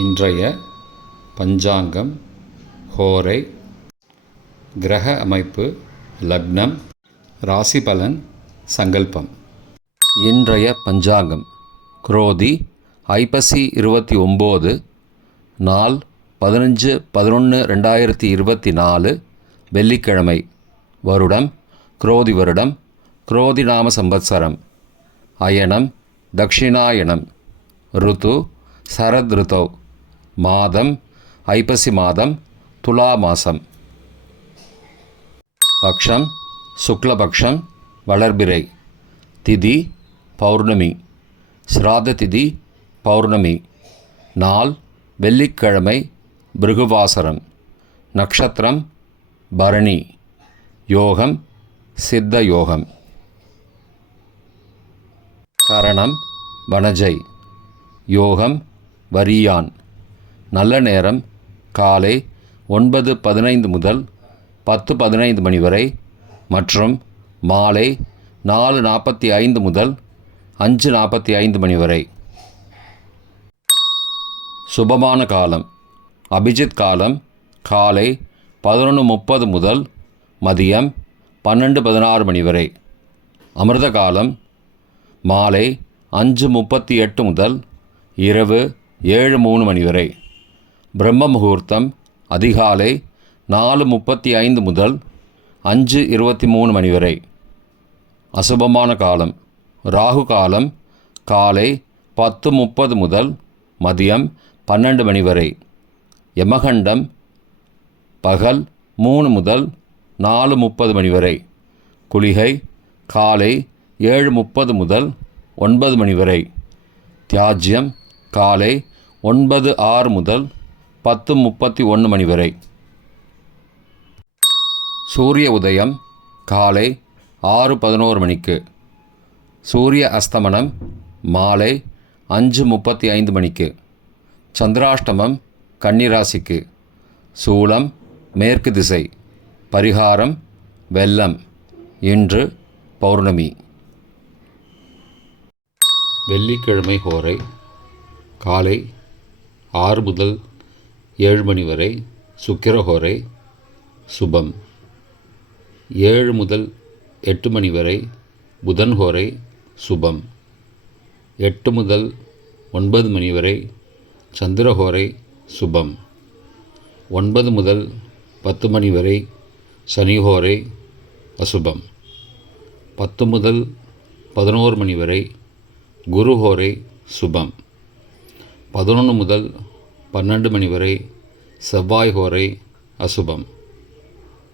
இன்றைய பஞ்சாங்கம், ஹோரை, கிரக அமைப்பு, லக்னம், ராசி பலன், சங்கல்பம். இன்றைய பஞ்சாங்கம் குரோதி ஐப்பசி 29, நாள் 15/11/2024, வெள்ளிக்கிழமை. வருடம் குரோதி வருடம், குரோதி நாம சம்பத்சரம். அயனம் தக்ஷிணாயனம். ருத்து சரத் ருத்தௌ. மாதம் ஐப்பசி மாதம், துலா மாதம். பக்ஷம் சுக்லபக்ஷம், வளர்பிறை. திதி பௌர்ணமி. ஸ்ராத்த திதி பௌர்ணமி. நாள் வெள்ளிக்கிழமை, பிருகுவாசரம். நக்ஷத்திரம் பரணி. யோகம் சித்த யோகம். கரணம் வனஜை. யோகம் வரியான். நல்ல நேரம் காலை 9:15 முதல் 10:15 மணி வரை மற்றும் மாலை 4:45 முதல் 5:45 மணி வரை. சுபமான காலம் அபிஜித் காலம் காலை 11:30 முதல் மதியம் 12:16 மணி வரை. அமிர்த காலம் மாலை 5:38 முதல் இரவு 7:03 மணி வரை. பிரம்ம முகூர்த்தம் அதிகாலை 4:35 முதல் 5:23 மணி வரை. அசுபமான காலம் ராகு காலம் காலை 10:30 முதல் மதியம் 12 மணி வரை. யமகண்டம் பகல் 3 முதல் 4:30 மணி வரை. குளிகை காலை 7:30 முதல் 9 மணி வரை. தியாஜ்யம் காலை 9:06 முதல் 10:31 மணி வரை. சூரிய உதயம் காலை 6:11 மணிக்கு. சூரிய அஸ்தமனம் மாலை 5:35 மணிக்கு. சந்திராஷ்டமம் கன்னிராசிக்கு. சூலம் மேற்கு திசை. பரிகாரம் வெல்லம். இன்று பௌர்ணமி. வெள்ளிக்கிழமை ஹோரை காலை 6 முதல் 7 மணி வரை. சுக்கிரஹோரை சுபம். 7 முதல் 8 மணி வரை புதன் ஹோரை சுபம். 8 முதல் 9 மணி வரை சந்திரஹோரை சுபம். 9 முதல் 10 மணி வரை சனிஹோரை அசுபம். 10 முதல் 11 மணி வரை குருஹோரை சுபம். 11 முதல் 12 மணி வரை செவ்வாய் ஹோரை அசுபம்.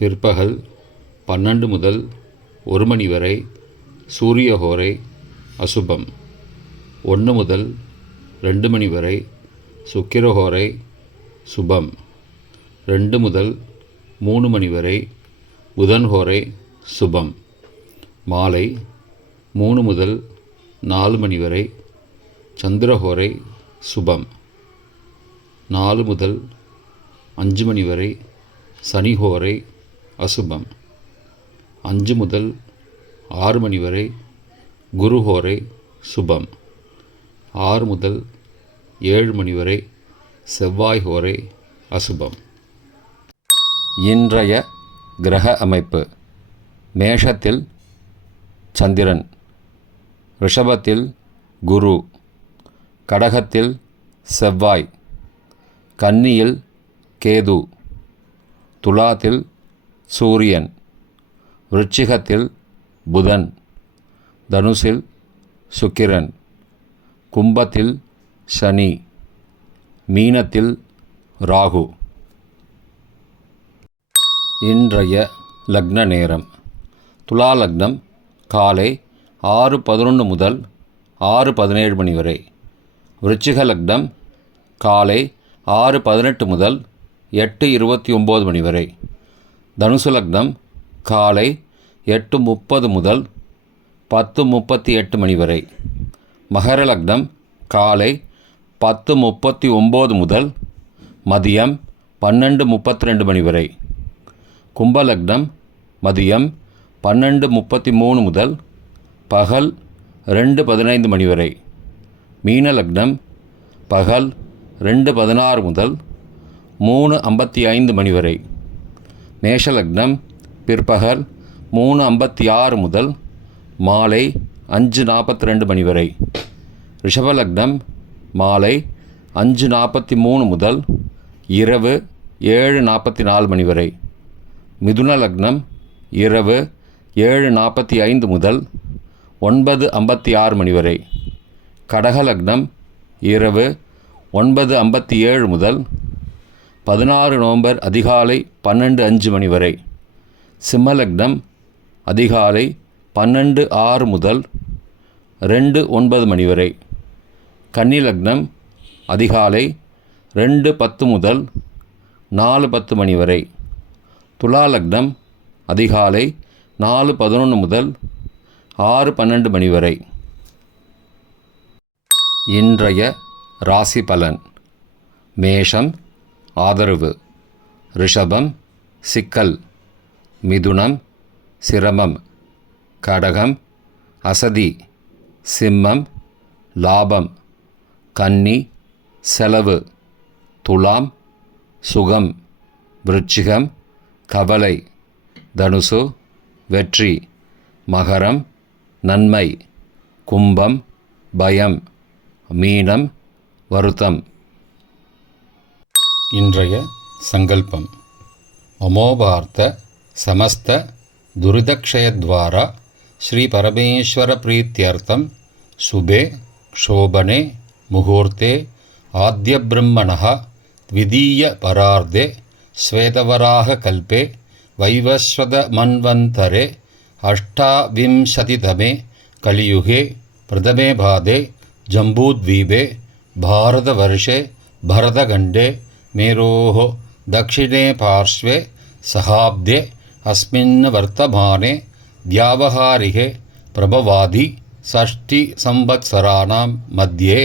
பிற்பகல் 12 முதல் 1 மணி வரை சூரிய ஹோரை அசுபம். 1 முதல் 2 மணி வரை சுக்கிரஹோரை சுபம். 2 முதல் 3 மணி வரை புதன் ஹோரை சுபம். மாலை 3 முதல் 4 மணி வரை சந்திரஹோரை சுபம். 4 முதல் 5 மணி வரை சனிஹோரை அசுபம். 5 முதல் 6 மணி வரை குருஹோரை சுபம். 6 முதல் 7 மணி வரை செவ்வாய் ஹோரை அசுபம். இன்றைய கிரக அமைப்பு மேஷத்தில் சந்திரன், ரிஷபத்தில் குரு, கடகத்தில் செவ்வாய், கன்னியில் கேது, துலாத்தில் சூரியன், விருச்சிகத்தில் புதன், தனுசில் சுக்கிரன், கும்பத்தில் சனி, மீனத்தில் ராகு. இன்றைய லக்ன நேரம் துலா லக்னம் காலை 6:11 முதல் 6:17 மணி வரை. விருச்சிக லக்னம் காலை 6:18 முதல் 8:29 மணி வரை. தனுசு லக்னம் காலை 8:30 முதல் 10:38 மணி வரை. மகர லக்னம் காலை 10:39 முதல் மதியம் 12:32 மணி வரை. கும்ப லக்னம் மதியம் 12:33 முதல் பகல் 2:15 மணி வரை. மீன லக்னம் பகல் 2:16 முதல் 3:55 மணி வரை. மேஷ லக்னம் பிற்பகல் 3:56 முதல் மாலை 5:42 மணி வரை. ரிஷப லக்னம் மாலை 5:43 முதல் இரவு 7:44 மணி வரை. மிதுன லக்னம் இரவு 7:45 முதல் 9:56 மணி வரை. கடக லக்னம் இரவு 9:57 முதல் 16 நவம்பர் அதிகாலை 12:05 மணி வரை. சிம்ம லக்னம் அதிகாலை 12:06 முதல் 2:09 மணி வரை. கன்னி லக்னம் அதிகாலை 2:10 முதல் 4:10 மணி வரை. துலா லக்னம் அதிகாலை 4:11 முதல் 6:12 மணி வரை. இன்றைய ராசி பலன். மேஷம் ஆதரவு, ரிஷபம் சிக்கல், மிதுனம் சிரமம், கடகம் அசதி, சிம்மம் லாபம், கன்னி செலவு, துலாம் சுகம், விருச்சிகம் கவலை, தனுசு வெற்றி, மகரம் நன்மை, கும்பம் பயம், மீனம் வருத்தம். இன்றைய சங்கல்பம். மமோபார்த்த சமஸ்த துரிதக்ஷயத்வாரா ஸ்ரீ பரமேஸ்வர பிரீத்யர்த்தம் சுபே க்ஷோபனே முகூர்த்தே ஆத்ய பிரம்மணः த்விதீய பரார்த்தே ஸ்வேதவராக கல்பே வைவஸ்வத மன்வந்தரே அஷ்டாவிம்சதிதமே கலியுகே பிரதமே பாதே ஜம்பூத்வீபே பாரதவர்ஷே பரதகண்டே மேரோः दक्षिणे पार्श्वे सहाब्दे अस्मिन् वर्तमाने व्यावहारिके प्रभवादि षष्टिसंवत्सराणां मध्ये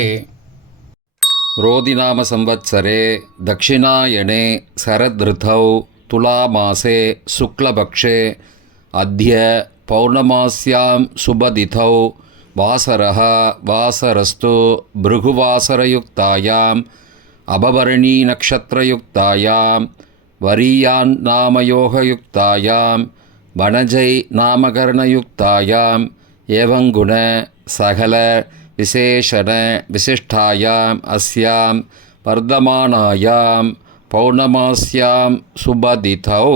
रोदिनाम संवत्सरे दक्षिणायने शरदृतौ तुलामासे शुक्लपक्षे अद्य पौर्णमास्यां शुभतिथौ वासरः वासरस्तु भृगुवासरयुक्तायाम् अभभरणी नक्षत्रयुक्तायां वरीयान् नामयोगयुक्तायां वनजै नामकरणयुक्तायाम् एवं गुण सकल विशेषण विशिष्टायाम् अस्यां वर्धमानायां पौर्णमास्यां शुभतिथौ